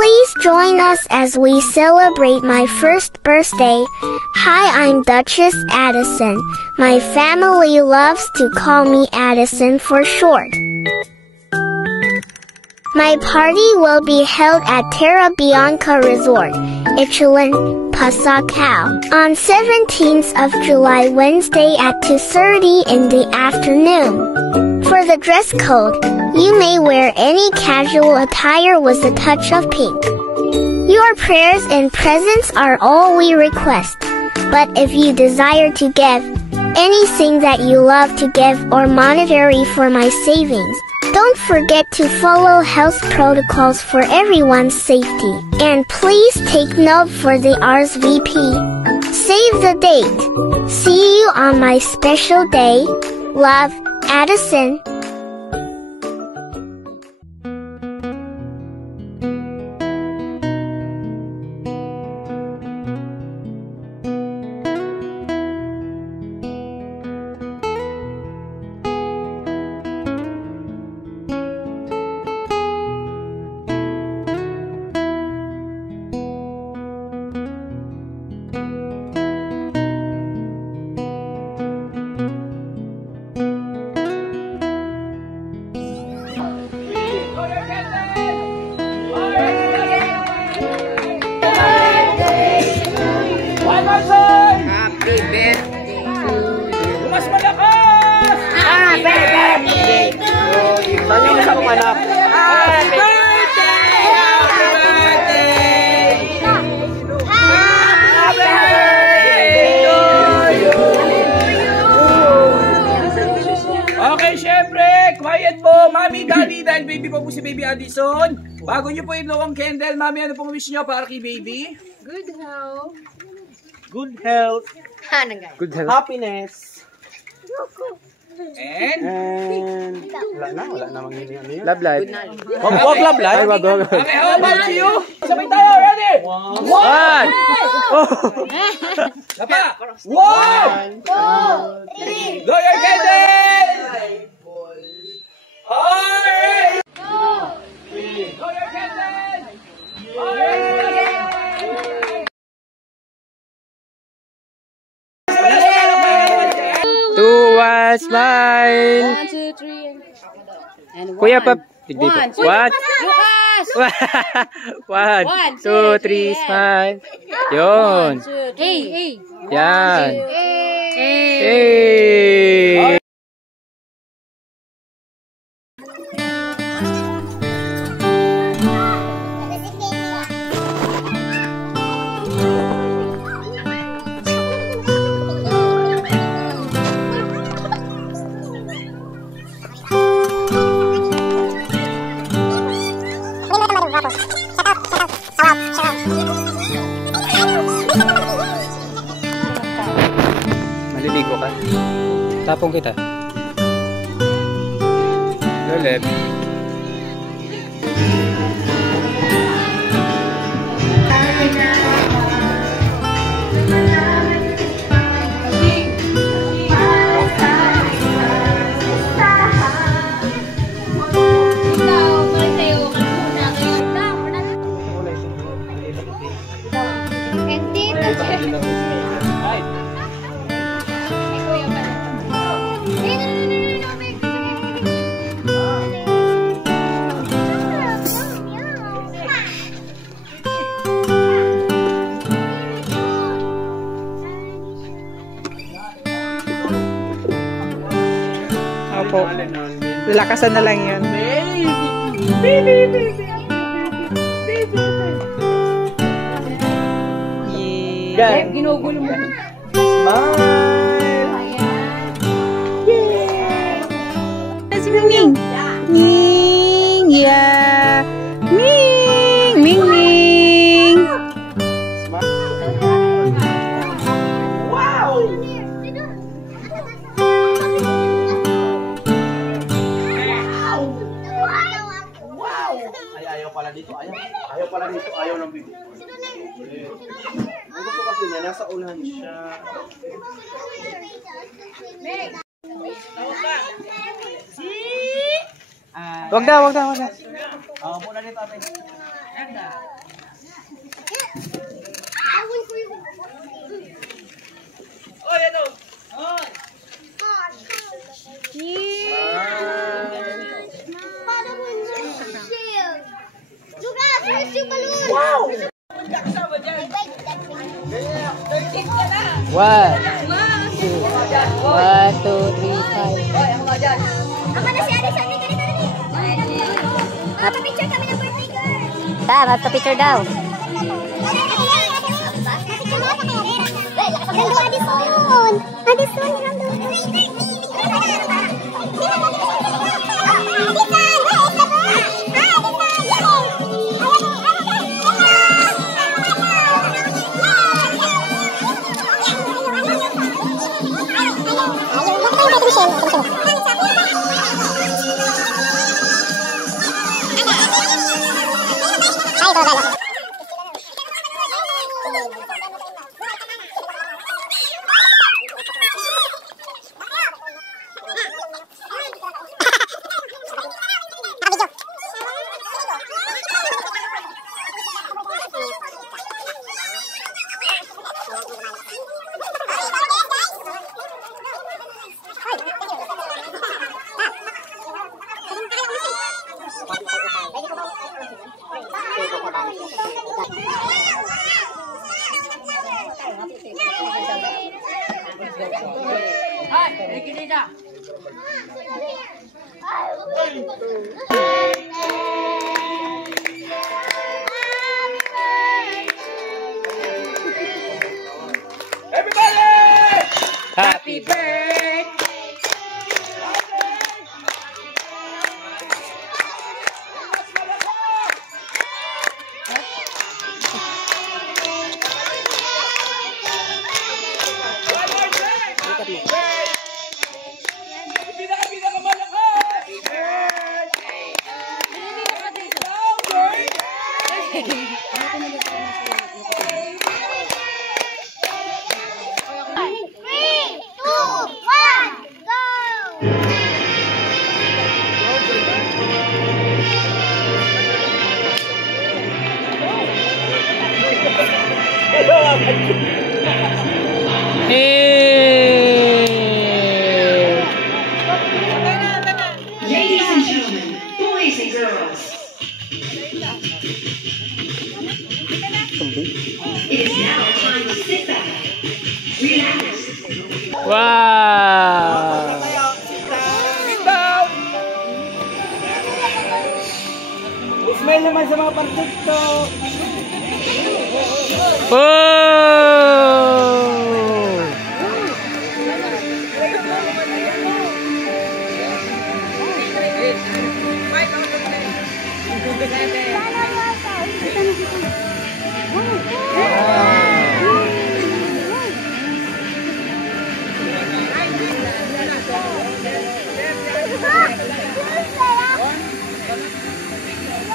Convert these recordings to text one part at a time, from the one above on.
Please join us as we celebrate my first birthday. Hi, I'm Duchess Addison. My family loves to call me Addison for short. My party will be held at Terra Bianca Resort, Ichilin, Pasacao, on 17th of July, Wednesday at 2:30 in the afternoon. For the dress code, you may wear any casual attire with a touch of pink. Your prayers and presents are all we request. But if you desire to give anything that you love to give or monetary for my savings, don't forget to follow health protocols for everyone's safety. And please take note for the RSVP. Save the date. See you on my special day. Love, Addison. Okay, syempre, quiet po, Mami, Daddy, dahil baby po si Baby Addison. Bago nyo po i-blow ang candle, Mami, ano pong wish nyo para kay Baby? Good health. Good health. Good health. Happiness. And wala namang ano yun. Love life. Wag love life. okay, how about you? Sabay tayo, ready? One. Sapa. 1, 2, 3. Blow your candle. Alright. 2, 3. Blow your candle. Alright. Two, one, smile. 1, 2, 3. And Kuya Pap. One. What? Lucas! 1, 2, 3, smile. Yun. 1, 2, 3. Hey. Yan. Hey. Hey. Maliligo ka. Tapong kita. Lulep. Opo. Lakasan na lang yun. Yan. Ginugulo mo. Smile. Si Ming. Ming. Yeah. Ming. Ming. Ming. Wow. Ayaw pala dito. Ayaw pala dito. Ayaw ng bibi. Ang gusto kasi niya, nasa unahan siya. Wag na. Muna dito, ate. Wow! One, two, 1, 2, 3, 5. Ako na si Alice. Magpa-picture kami ng birthday girl. Magpa-picture daw. Hello, Addison! Addison, Happy birthday! Ladies and gentlemen, boys and girls, it is now time to sit back, relax. Wow! Smile naman sa mga partikto. Oh!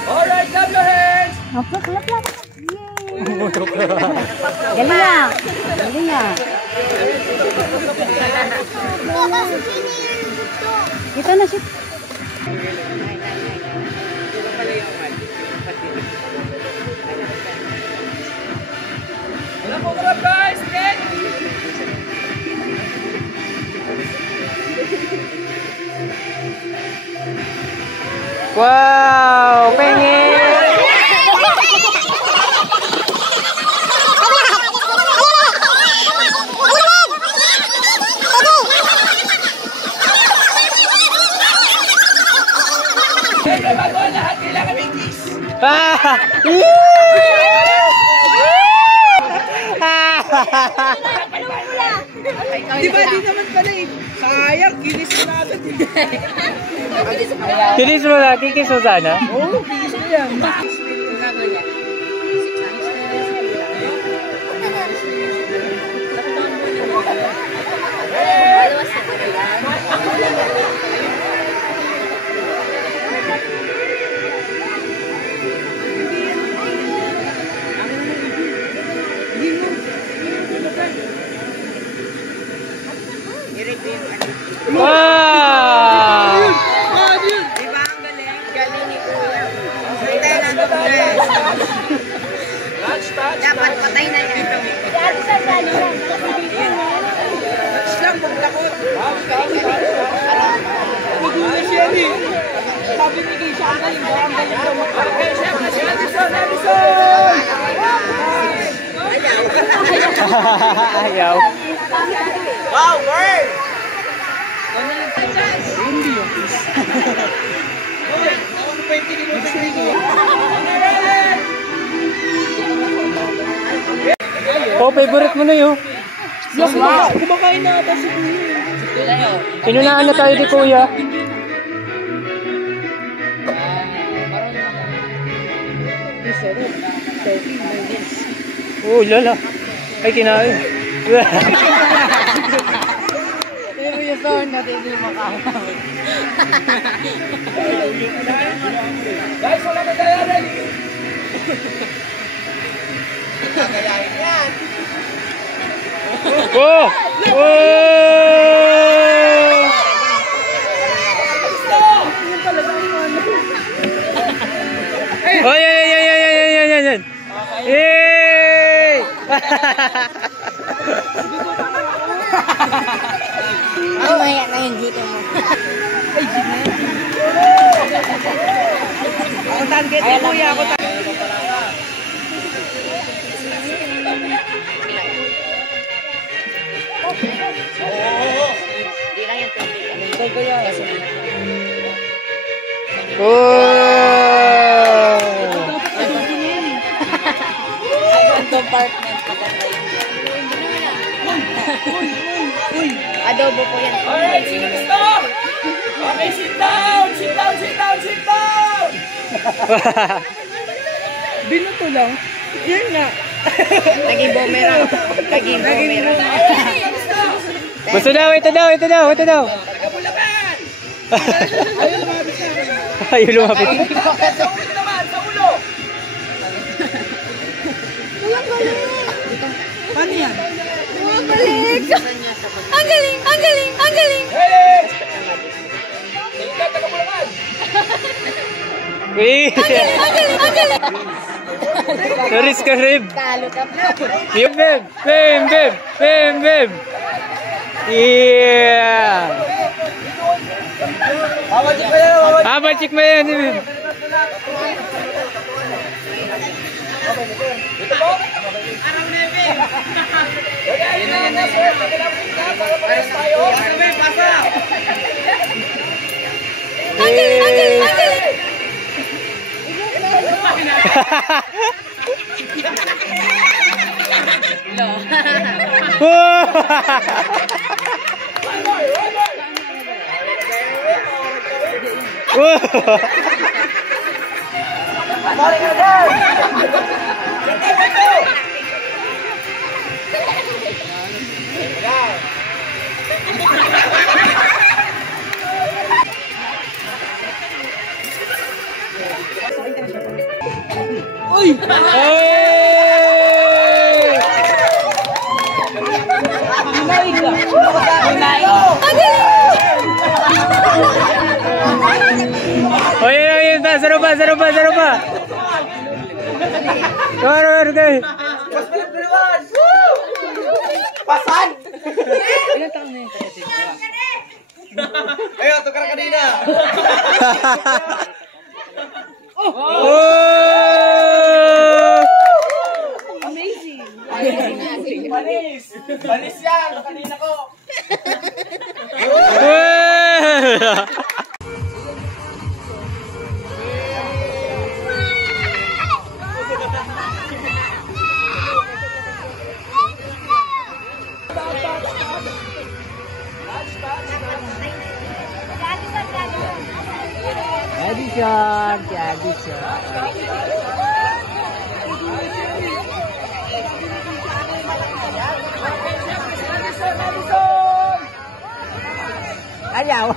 Alright, clap your hands! Galing na. Galing na. Ito na siya. Wala po grab guys! Again! Wow! Pengen! Siyempre, bago ang lahat, kailangan may kiss! Di ba, di naman pala eh. Sayang, kinis ko natin. Kinis mo na, kikis mo sana? Oo, kinis ko yan. Wow! Di ba ang galing? Galing ni Kuya. Okay, syempre si Addison! Ayaw. Wow, girl! Oh, favorite mo na yun. Kumakain na ata si Kuya. Pinunaan na tayo ni Kuya. Oh, lala. Ay, kinain. Pero yung sound natin hindi makakawin. Guys, wala na tayo ready! Oh! Oh! Oh, yan. Yay! Mamaya na yung dito mo. Ako target ni Kuya. Ako target. Oh! Compartment ko pa tayo. Adobo po yan. Alright, sino gusto? Okay, sit down! Binuto lang. Yun nga. Naging boomerang. Naging boomerang. Gusto daw, ito daw. Ayaw lumapit. Sa ulo naman, sa ulo! Paano yan? Ang galing! Ready! Tingnan, taga-Bulacan! Naris ka, Rib. Talo ka pa. Yung Beb. Yeah. Babachik mo yan, Beb. Dito po? Ready na, sir. Para pares tayo. Pasa! Ang galing! Uy! Hinaig ka. Oh, yun. Saro pa. Come on. Pasan! Ilan taon na yun? Ayun, tukar kanina! Oh! Amazing! Balis yan! Kanina ko! Addition. Ayaw.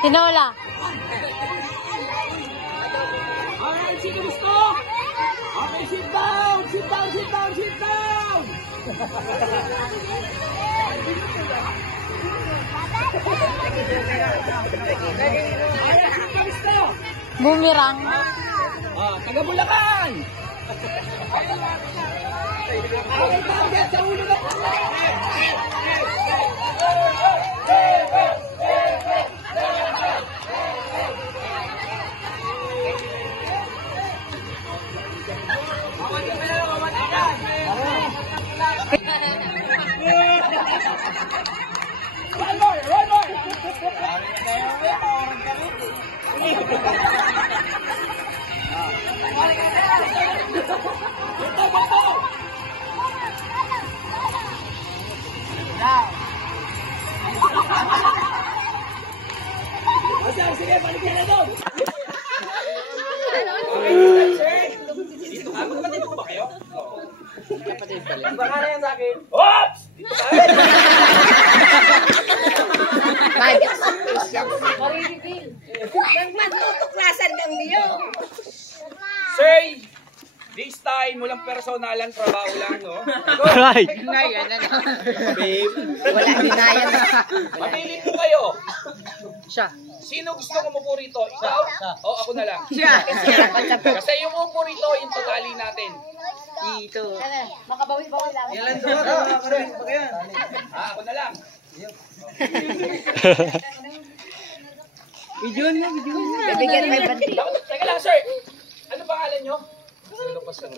Tinola. Alright, sino gusto? Okay, sit down! Sit down, sit down, sit down! Bumirang. Taga Bulacan! Okay, target sa ulo na! One more! Sige, balik yan na doon! Dito ka? Magkapatid ko ba kayo? Baka na yan sa akin. Oops! Dito ka? Nagmatutuklasan ng diyo. Sir, this time, walang personalan, trabaho lang, no? Right. Wala dinaya na. Mamili po kayo. Siya. Sino gusto ko umupo rito? Ikaw? O ako na lang. Siya. Kasi yung umupo rito, yung totally natin. Dito. Makabawi-bawi lang. Ako na lang. Bibigyan may banti. Teka lang, sir. Ano pangalan nyo? Piolo Pascual.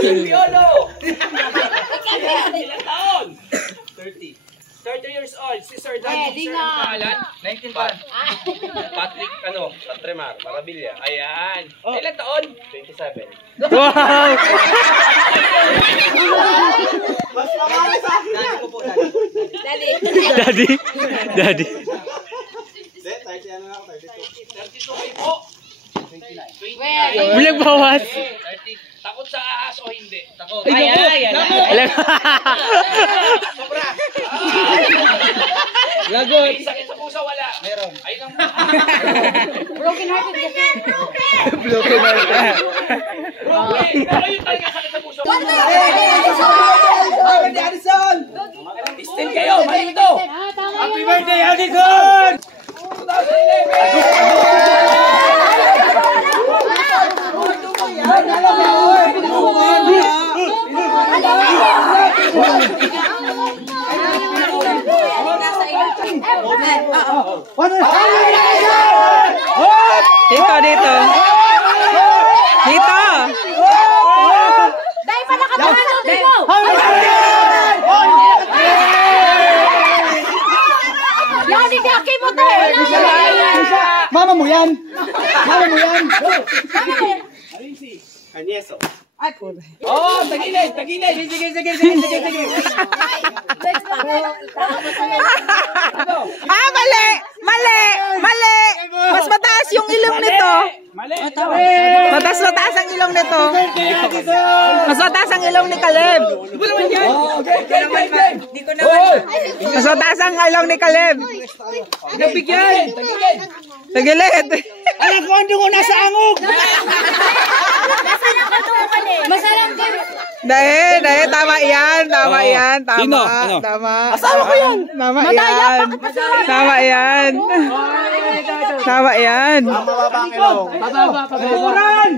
Piolo! Ilang taon? 30 years old. Si Sir Dan, sir, ang pangalan? 19 pa. Patrick, Patremar, Marabilia. Ayan. Ilang taon? 27. Wow! Mas mamali sa akin. Daddy. Hindi, 30 ano na ako, 32 32. kayo po. 29. Bilang bawas. 30. Takot sa ahas o hindi? Takot. Ayan. Sobra. Lagot. May sakit sa puso, wala. Meron. Ayun ang Broken hearted kasi. Broken heart. broken. Pero yun talaga sakit sa puso. Addison! Still kayo, mali ito. Happy birthday, Addison! 2011! Dito. Dahil pa nakatawa dito. Yan, igaki mo to. Mama mo yan! Kanyeso. Oh, tagilid! Sige. Mali! Mas mataas yung ilong nito. Mali! Mataas ang ilong nito. Mas mataas ang ilong ni Caleb. Okay. Mas mataas ang ilong ni Caleb. Tagilid! Tagilid. Alam ko, hindi ko nasa angog! Masarap din. Dahil, tama yan. Sino? Ano? Tama. Asawa ko yan. Tama yan. Mababa ang ilong. Paguran!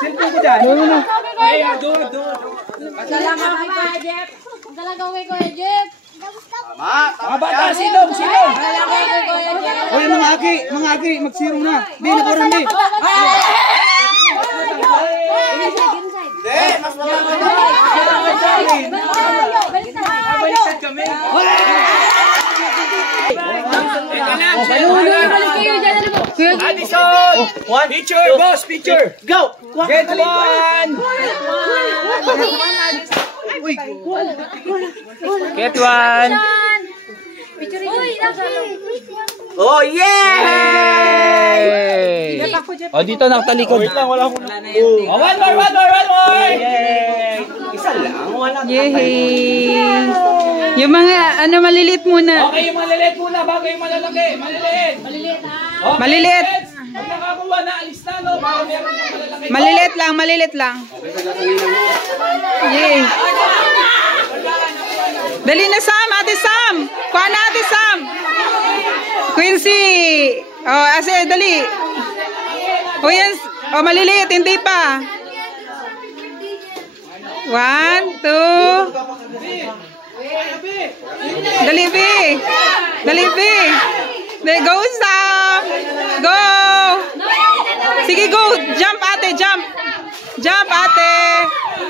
Silpong ko dyan. Salamat kay Kuya Jeff. Salamat kay Kuya Jeff. Mga bata, silong! Salamat kay Kuya Jeff. Uy, mga aki, magsirong na. Di, nakuran di. Hindi, mas mababa. Baliktad kami. Addison! Picture, boss! Picture! Go! Get one! Get one. Oh, yeah! O, dito nakatalikod. One more! Isa lang, wala. Yay! Yung mga, ano, maliliit muna. Okay, yung maliliit muna bago yung malalaki. Maliliit. Maliliit ha? Okay, Maliliit. Pag nakakuha na, alis na, no? Baka meron yung malalaki. Maliliit lang, maliliit lang. Yay. Dali na, Sam. Ate Sam. Kuha na, Ate Sam. Quincy. Oh, ase, dali. O yan. O, maliliit. Hindi pa. 1, 2. Dali, B. Dali, B. Dali, go, Sam. Go. Sige, go. Jump, ate. Jump. Jump, ate.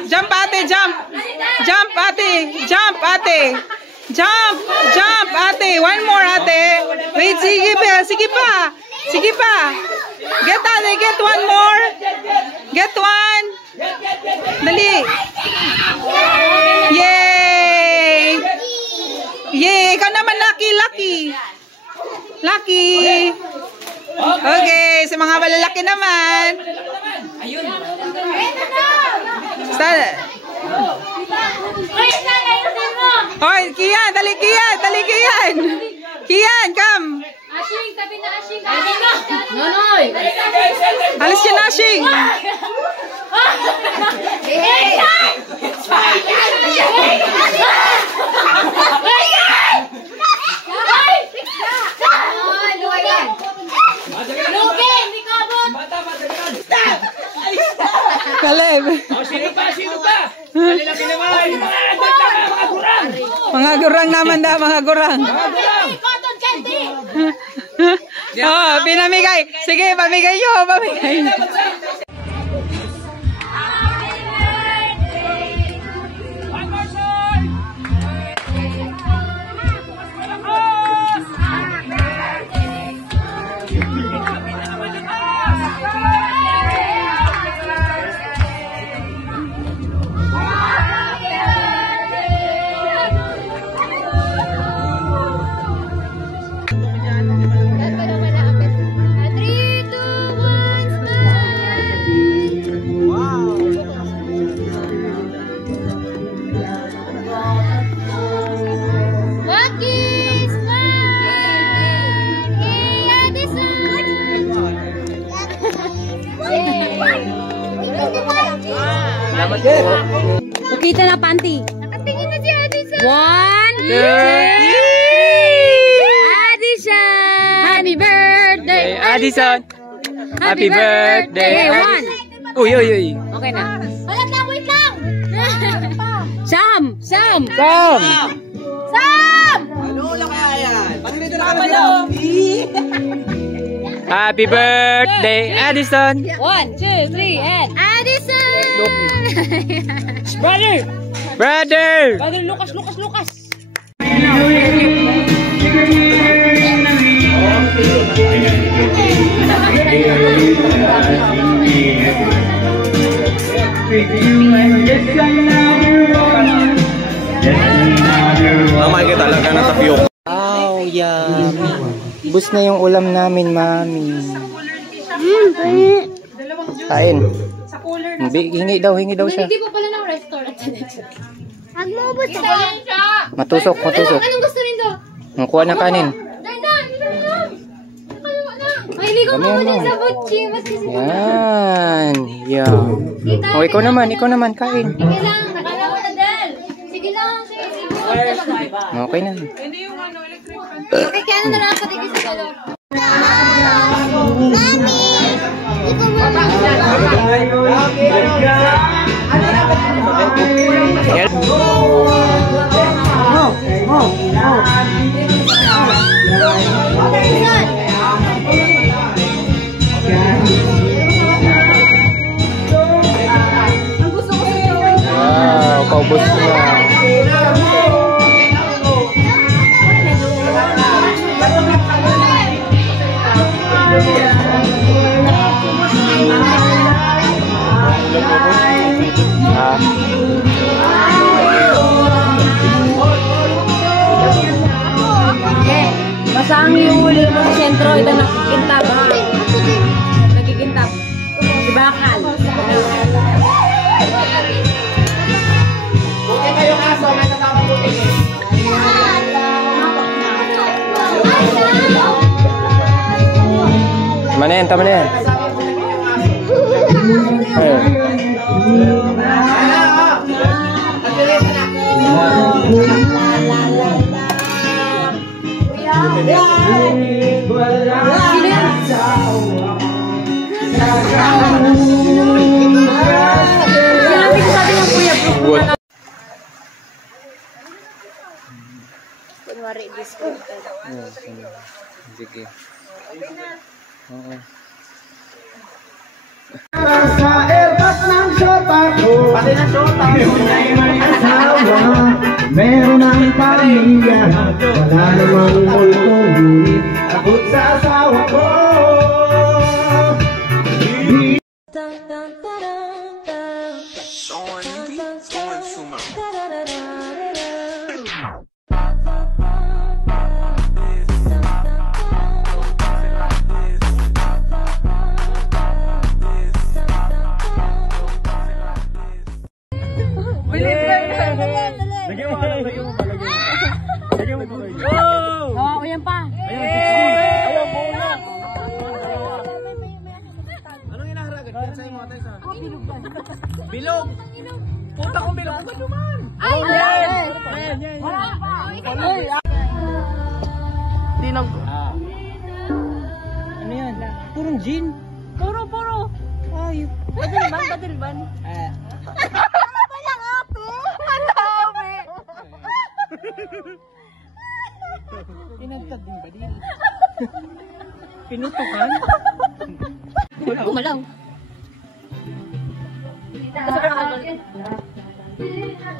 Jump, ate. Jump. Jump, ate. Jump, ate. Jump. Jump, ate. One more, ate. Wait, sige pa. Sige pa. Sige pa. Get, ate. Get one more. Get one. Dali. Yay. Yay. Ikaw naman, Lucky. Lucky. Lucky. Okay, sa mga malalaki naman. Ayun. Hoy, Kian, dali Kian, dali Kian. Kian, come. Ashing, tabi na Ashing. Nonoy. Alis yun, Ashing. Caleb. Oh, sino pa? Sino pa? Malalaki naman. Mga gurang. Mga gurang naman da, mga gurang. Mga gurang. Cotton candy. Oh, pinamigay. Sige, pamigay nyo, pamigay. Kita na panty. Nakatingin na si Addison. 1, 2, 3. Addison. Happy birthday. Addison. Happy birthday. Uy, uy, uy. Okay na. Wala na, wait lang. Sam. Sam. Sam. Sam. Ano lang kaya yan? Pag-ready na kami daw. Happy birthday, Addison. 1, 2, 3, and Addison. Brother. Brother. Brother Lucas, Lucas, Lucas. Makikita lang ka na tapiyok. Wow, yummy. Bus na yung ulam namin, mami. Kain. Hingi daw siya. Hindi pa pala ng restaurant. Magmubos ka. Matusok. Anong gusto rin daw? Kuha na kanin. May ligo mo din sa butchi. Yan. Yeah. Oh, ikaw naman, kain. Sige lang, nakala ko na dal. Sige lang, sige. Okay na. Okay, kaya na lang patigil sa kalor. Mami! Ikaw mama. Wow, paubos na. Basta ang yung huli mo sa sentro, ito nakikintab ha. Nakikintab. Si Bakal. Buti kayong aso, may kasama buti. na yan, tama na yan. Kunwari biscuit. Sige. Oo. Sa erbas ng shota ko, pati na shota ko, may asawa, meron ang pamilya, wala namang multo, ngunit takot sa asawa ko. Oo, yan pa. Anong inaharagad? Kaya sa'yo mga tayo sa... Bilog! Puta kong bilog! Ano naman? Ay! Dinog. Ano yan? Purong gin. Puro. Ay. Badilban. Pinagtad din ba din? Pinutukan? Gumalaw.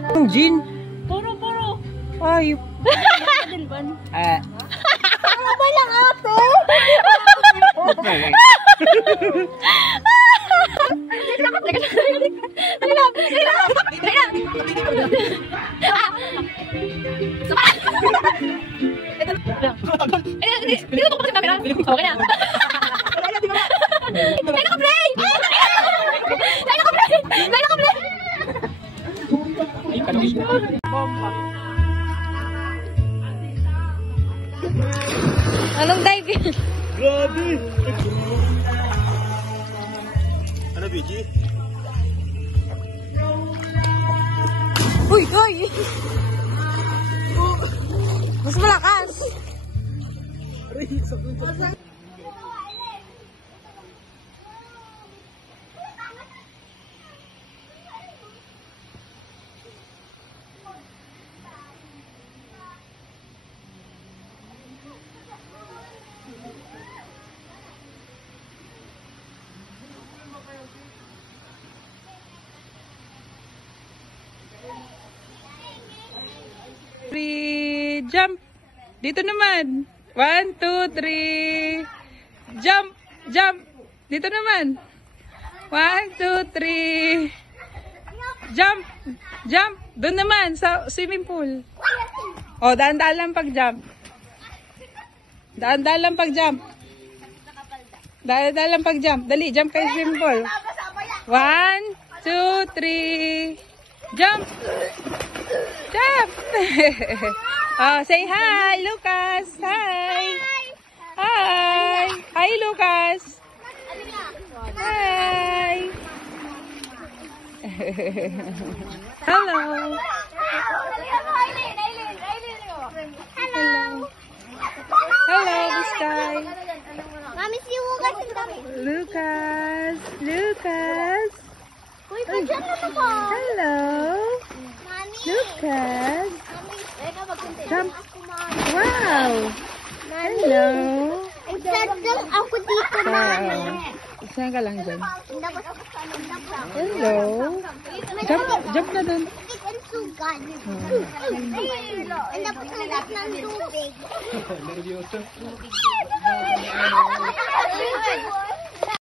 Purong gin. Puro. Ay. Badilban. Ano ba lang ate? Dito ko sa camera. Okay na. May naka-play! Anong dive? Grabe! Ano, Biji? Uy! Mas malakas! Jump. Dito naman. 1, 2, 3. Jump. Dito naman. 1, 2, 3. Jump. Doon naman sa swimming pool. Oh, daan-daan lang pag-jump. Daan-daan lang pag-jump. Dali, jump kayo swimming pool. 1, 2, 3. Jump. Oh, say hi, Lucas. Hi, Lucas. Hi. Hello. Hello, Sky. Mami, si Lucas. Uy, dyan na to po. Hello. Mami. Lucas. Jump. Mami. Wow. Hello. Dadang ako dito, Mami. Saan ka lang dyan? Dapat ako sa nandang Hello. Jump na dun. ang sugat. Ang dapat sugat ng tubig.